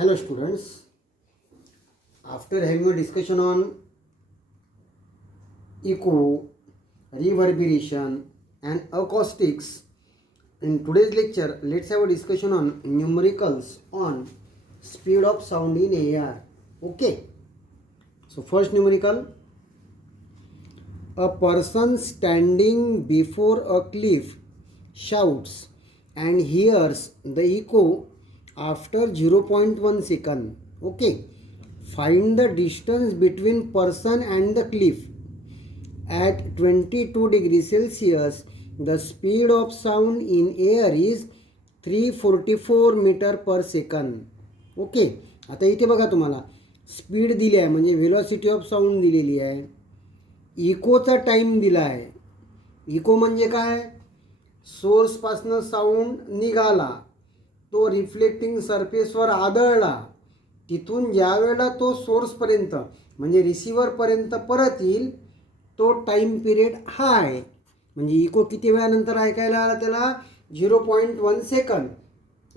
Hello students, after having a discussion on echo, reverberation and acoustics, in today's lecture let's have a discussion on numericals on speed of sound in air. Okay, so first numerical, a person standing before a cliff shouts and hears the echo after 0.1 second. Okay, find the distance between person and the cliff. At 22 degrees Celsius, the speed of sound in air is 344 metre per second. Okay, आता इथे बघा तुम्हाला speed दिली आहे म्हणजे velocity of sound दिलेली आहे. इकोचा time दिला आहे. इको म्हणजे काय? सोर्सपासनं साऊंड निघाला, तो रिफ्लेक्टिंग सरफेसवर आदळला, तिथून ज्या वेळेला तो सोर्सपर्यंत म्हणजे रिसिव्हरपर्यंत परत येईल तो टाईम पिरियड हा आहे. म्हणजे इको किती वेळानंतर ऐकायला आला त्याला 0.1 सेकंद.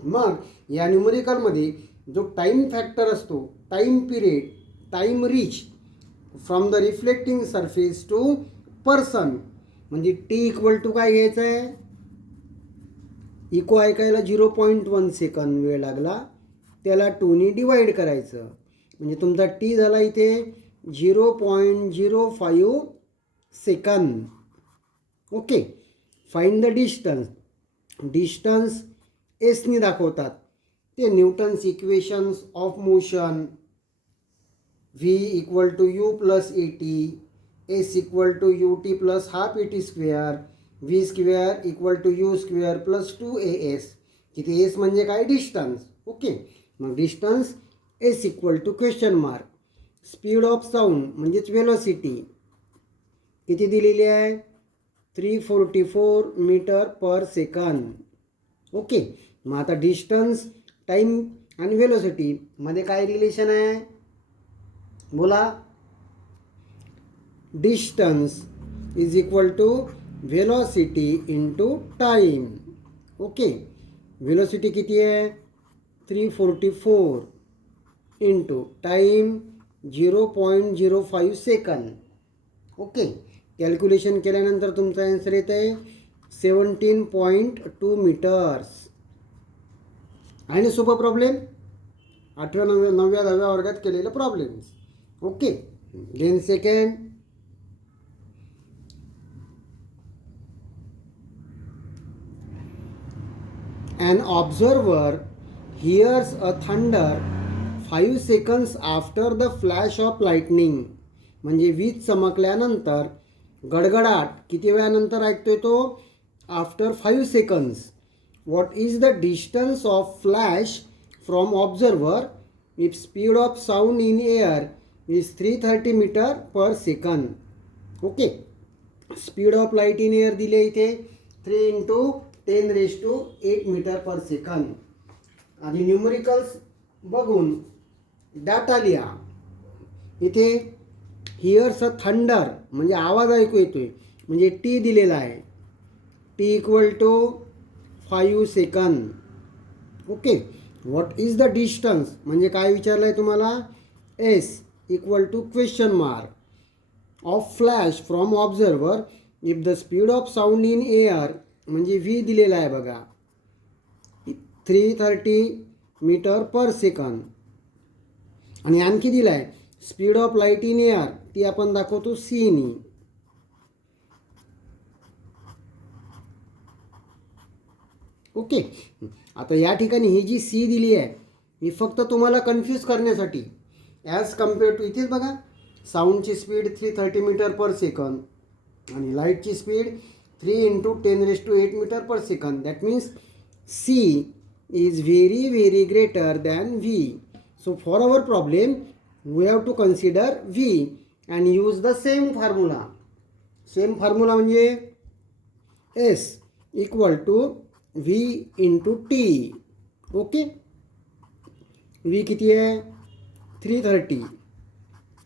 मग या न्यूमरिकलमध्ये जो टाईम फॅक्टर असतो, time period, time reach from the reflecting surface to person, म्हणजे टी इक्वल टू काय घ्यायचं आहे? इको ऐकायला 0.1 सेकंद वेळ लागला, त्याला 2ने डिवाईड करायचं म्हणजे तुमचा टी झाला इथे 0.05 second. Okay, find the distance. Distance एसनी दाखवतात. ते Newton's equations of motion, v equal to u plus a t, s equal to u t plus half a t square, v square equal to u square plus 2as. तिथे s म्हणजे काय? Distance. Okay, मग distance s equal to question mark. Speed of sound म्हणजेच velocity किती दिलेली आहे? 344 metre per second. Okay, मग आता डिस्टन्स, टाईम आणि वेलोसिटी मध्ये काय रिलेशन आहे? बोला. Distance is equal to velocity into time. Okay, velocity किती आहे? 344 into time 0.05 second. Okay, calculation केल्यानंतर तुमचा आन्सर येत आहे 17.2 मीटर्स. आहे ना सोपा प्रॉब्लेम? 8व्या 9व्या 10व्या वर्गात केलेलं problems. Okay, then second, an observer hears a thunder 5 seconds after the flash of lightning. म्हणजे वीज चमकल्यानंतर गडगडाट किती वेळानंतर ऐकतोय तो? After 5 seconds. What is the distance of flash from observer if speed of sound in air is 330 metre per second. Okay, speed of light in air दिले इथे 3 × 10⁸ metre per second. आणि न्यूमरिकल्स बघून डाटा लिहा. इथे heirs अ thunder म्हणजे आवाज ऐकू येतोय म्हणजे टी दिलेला आहे, T equal to 5 second. Okay, what is the distance म्हणजे काय विचारलं आहे तुम्हाला? S equal to question mark of flash from observer if the speed of sound in air म्हणजे व्ही दिलेला आहे बघा 330 मीटर पर सेकंद. आणि आणखी दिला आहे speed of light in air, ती आपण दाखवतो सीनी. ओके, आता या ठिकाणी ही जी सी दिली आहे ही फक्त तुम्हाला कन्फ्यूज करण्यासाठी. ॲज कम्पेअर टू इथेच बघा साऊंडची स्पीड 330 मीटर पर सेकंद आणि लाईटची speed 3 × 10⁸ metre per second. That means C is very greater than V. So for our problem we have to consider V and use the same formula. Same formula म्हणजे S equal to V into T. Okay, V किती आहे? 330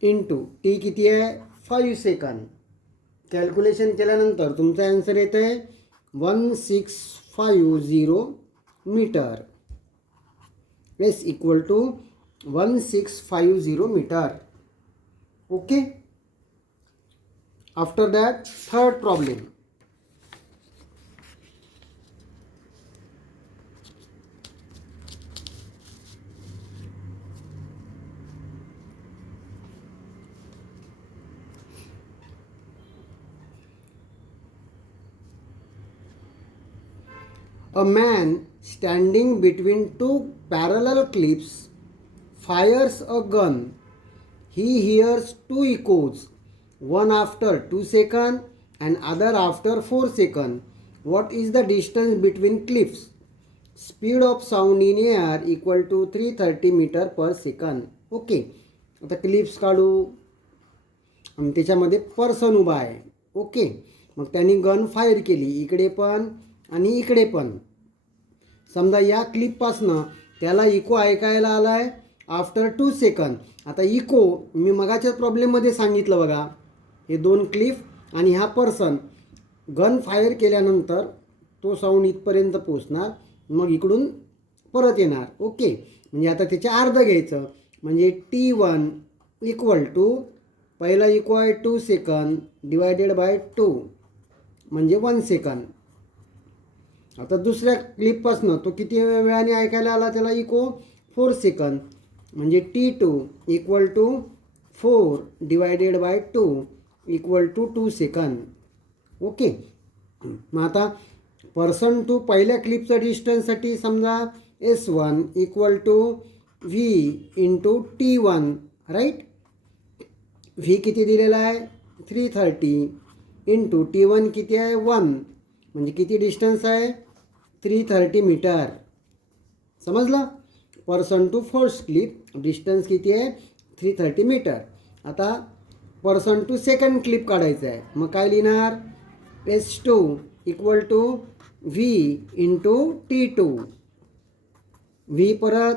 into T किती आहे? 5 second. Calculation केल्यानंतर तुमचा answer येत आहे 1650 metre. S equal to 1650 meter. Okay. After that, third problem. A man standing between two parallel cliffs fires a gun. He hears two echoes, one after 2 seconds and other after 4 seconds. What is the distance between cliffs? Speed of sound in air equal to 330 meter per second. Okay, आता clips काढू आणि त्याच्यामध्ये person उभा आहे. Okay, मग त्यांनी gun fire केली इकडे पण आणि इकडे पण. समजा या क्लिपपासनं त्याला इको ऐकायला आला आहे आफ्टर 2 सेकंद. आता इको मी मगाच्याच प्रॉब्लेममध्ये सांगितलं बघा, हे दोन क्लिफ आणि हा पर्सन गन फायर केल्यानंतर तो साऊंड इथपर्यंत पोचणार, मग इकडून परत येणार. ओके, म्हणजे आता त्याचे अर्ध घ्यायचं, म्हणजे T1 इक्वल टू पहिला इको आहे 2 सेकंद डिवायडेड बाय 2 म्हणजे 1 सेकंद. आता दुसऱ्या क्लिपपासनं तो किती वेळाने ऐकायला आला त्याला इको 4 सेकंद म्हणजे T2 equal to 4 divided by 2 equal to 2 second. Okay, मग आता पर्सन टू पहिल्या क्लिपचं डिस्टन्ससाठी समजा S1 equal to V into T1 right. V किती दिलेला आहे 330 इंटू T1 किती आहे 1 म्हणजे किती डिस्टन्स आहे 330 मीटर. समजलं. Person to first clip distance किती आहे 330 मीटर. आता पर्सन टू सेकंड क्लिप काढायचं आहे, मग काय लिहिणार S2 equal to V into T2. V परत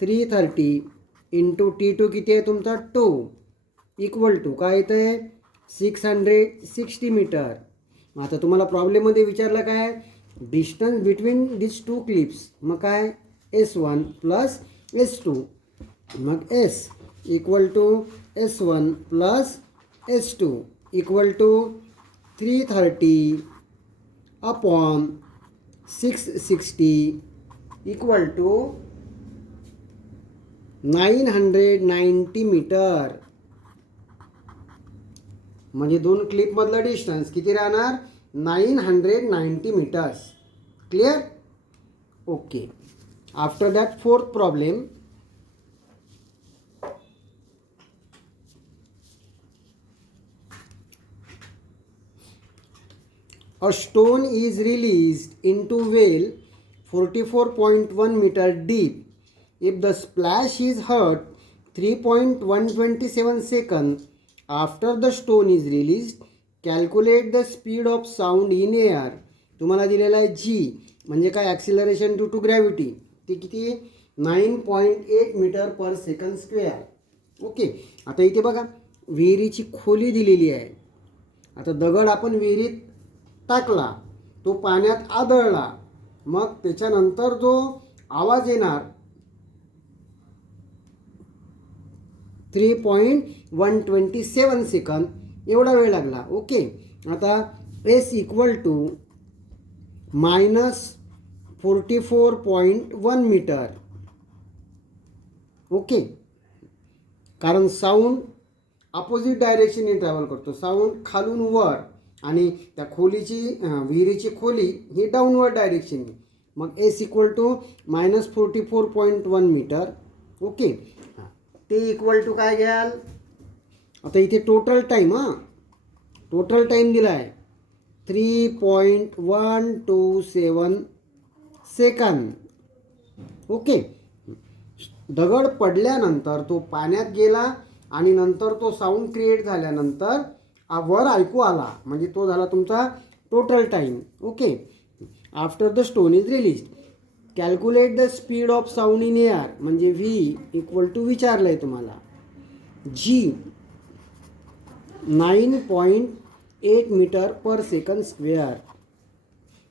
330 इंटू T2 किती आहे तुमचा 2 इक्वल टू काय येतं आहे 660 मीटर. आता तुम्हाला प्रॉब्लेममध्ये विचारलं काय distance between this two clips, मग काय S1 प्लस S2. मग S equal to S1 plus S2 equal to 330 upon 660 equal to 990 metre. म्हणजे दोन क्लिपमधला डिस्टन्स किती राहणार 990 metres. Clear. Okay. After that fourth problem. A stone is released into well 44.1 meter deep. If the splash is heard 3.127 seconds after the stone is released, calculate the speed of sound in air. तुम्हाला दिलेला आहे G म्हणजे काय acceleration due to gravity, ती किती 9.8 metre पर second square. Okay. आता इथे बघा विहिरीची खोली दिलेली आहे. आता दगड आपण विहिरीत टाकला, तो पाण्यात आदळला, मग त्याच्यानंतर जो आवाज येणार 3.127 सेकंद एवढा वेळ लागला. ओके. आता S equal to -44.1 metre. Okay. कारण साऊंड अपोजिट डायरेक्शनने ट्रॅव्हल करतो. साऊंड खालून वर आणि त्या खोलीची विहिरीची खोली ही डाऊनवर्ड डायरेक्शनने. मग S equal to -44.1 metre. Okay. ते इक्वल टू काय घ्याल आता इथे टोटल टाईम टोटल टाईम दिला आहे 3.127 सेकंद. ओके. दगड पडल्यानंतर तो पाण्यात गेला आणि नंतर तो साऊंड क्रिएट झाल्यानंतर वर ऐकू आला, म्हणजे तो झाला तुमचा total time. Okay. After the stone is release calculate the speed of sound in air म्हणजे V इक्वल टू विचारलं आहे तुम्हाला G 9.8 मीटर पर सेकंड स्क्वेअर.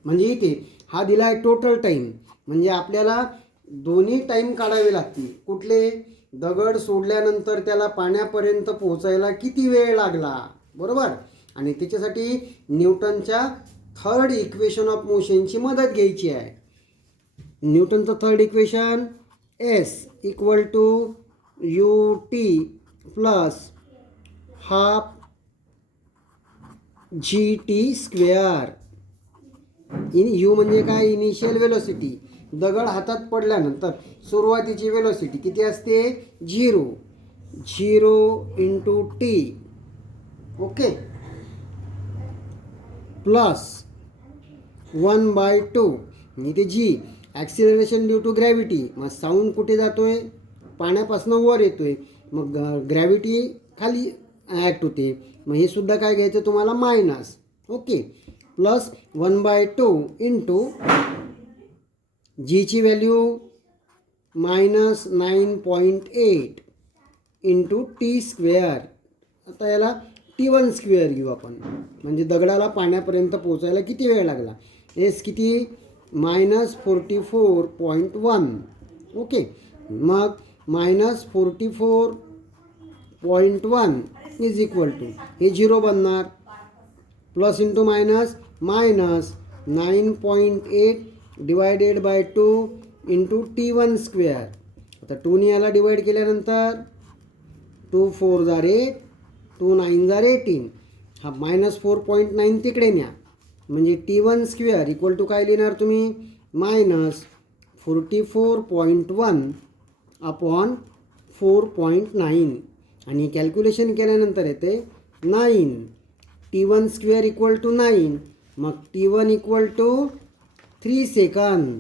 म्हणजे इथे हा दिला आहे टोटल टाईम, म्हणजे आपल्याला दोन्ही टाईम काढावे लागतील. कुठले? दगड सोडल्यानंतर त्याला पाण्यापर्यंत पोहोचायला किती वेळ लागला, बरोबर. आणि त्याच्यासाठी न्यूटनच्या थर्ड इक्वेशन ऑफ मोशनची मदत घ्यायची आहे. न्यूटनचं third equation s equal to u t plus half g t square. U म्हणजे काय? Initial velocity. दगड हातात पडल्यानंतर सुरुवातीची वेलोसिटी किती असते? 0 इंटू टी. ओके. प्लस 1/2 इथे जी ॲक्सिलरेशन ड्यू टू ग्रॅव्हिटी. मग साऊंड कुठे जातोय? पाण्यापासून वर येतोय, मग ग्रॅव्हिटी खाली ॲक्ट होते. मग हे सुद्धा काय घ्यायचं तुम्हाला? मायनस. ओके. प्लस 1/2 इंटू जीची व्हॅल्यू -9.8 इंटू टी स्क्वेअर. आता याला T1 स्क्वेअर घेऊ आपण. म्हणजे दगडाला पाण्यापर्यंत पोचायला किती वेळ लागला? एस किती? -44.1. ओके. मग -44.1 इज इक्वल टू, हे 0 बनणार, plus into minus -9.8 divided by 2 into T1 square. आता 2ने याला डिवाईड केल्यानंतर 2 4 जार 8, 2 9 जार 18. हा -4.9 तिकडे न्या. म्हणजे T1 स्क्वेअर इक्वल टू काय लिहिणार तुम्ही? -44.1 अपॉन 4.9. आणि कॅल्क्युलेशन केल्यानंतर येते 9. T1 square equal to 9. मग T1 equal to 3 second.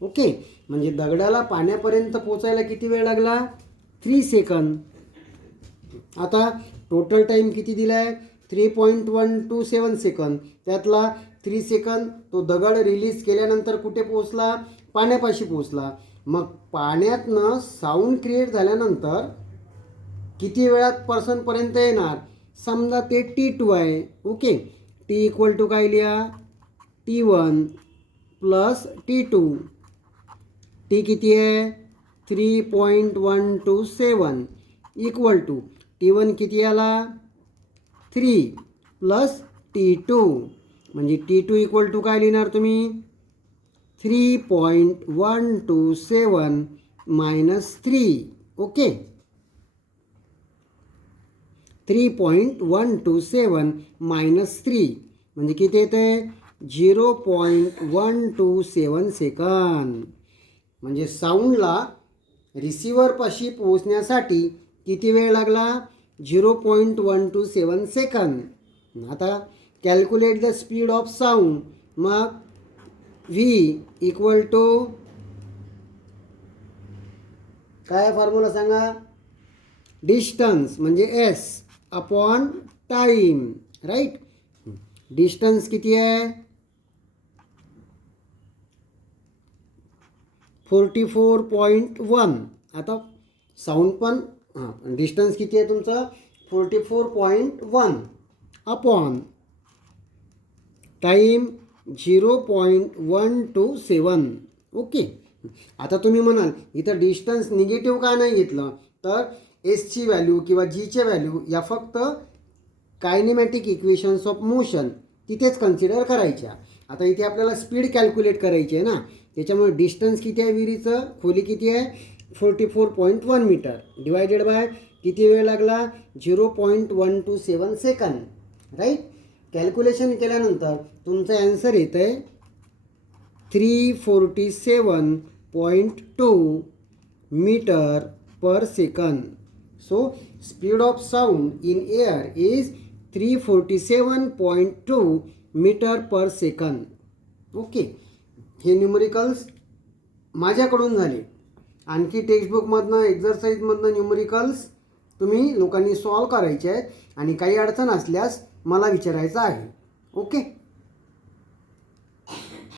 Okay. म्हणजे दगडाला पाण्यापर्यंत पोचायला किती वेळ लागला? 3 सेकंद. आता टोटल टाईम किती दिला आहे? 3.127 सेकंद. त्यातला 3 सेकंद तो दगड रिलीज केल्यानंतर कुठे पोचला? पाण्यापाशी पोचला. मग पाण्यातनं साऊंड क्रिएट झाल्यानंतर किती वेळात पर्सनपर्यंत येणार? समजा ते T2 आहे. ओके. टी इक्वल टू काय लिहा? T1 plus T2. टी किती आहे? 3.127 इक्वल टू T1 किती आला? 3 प्लस T2. म्हणजे T2 इक्वल टू काय लिहिणार तुम्ही? 3.127 मायनस 3. ओके. 3.127 मायनस 3 म्हणजे किती येते? 0.127 सेकंद. म्हणजे साऊंडला रिसिव्हरपाशी पोहोचण्यासाठी किती वेळ लागला? 0.127 सेकंद. आता calculate the speed of sound. मग V इक्वल टू काय फॉर्म्युला सांगा? डिस्टन्स म्हणजे S upon time. Right. Distance किती आहे? 44.1. आता साऊंड पण डिस्टन्स किती आहे तुमचं? 44.1 अपॉन टाईम 0.127. ओके. आता तुम्ही म्हणाल इथं डिस्टन्स निगेटिव्ह का नाही घेतलं? तर एसची व्हॅल्यू किंवा जीचे व्हॅल्यू या फक्त कायनेमॅटिक इक्वेशन्स ऑफ मोशन तिथेच कन्सिडर करायच्या. आता इथे आपल्याला स्पीड कॅल्क्युलेट करायची आहे ना, त्याच्यामुळे डिस्टन्स किती आहे विहिरीचं? खोली किती आहे? 44.1 मीटर डिवायडेड बाय किती वेळ लागला? 0.127 सेकंद. राईट. कॅल्क्युलेशन केल्यानंतर तुमचं ॲन्सर येतं आहे 347.2 metre per second. So speed of sound in air is 347.2 metre per second. Okay. हे न्यूमरिकल्स माझ्याकडून झाले. आणखी टेक्स्टबुकमधनं एक्झरसाईजमधनं न्यूमरिकल्स तुम्ही लोकांनी सॉल्व करायचे आहेत आणि काही अडचण असल्यास मला विचारायचं आहे. ओके.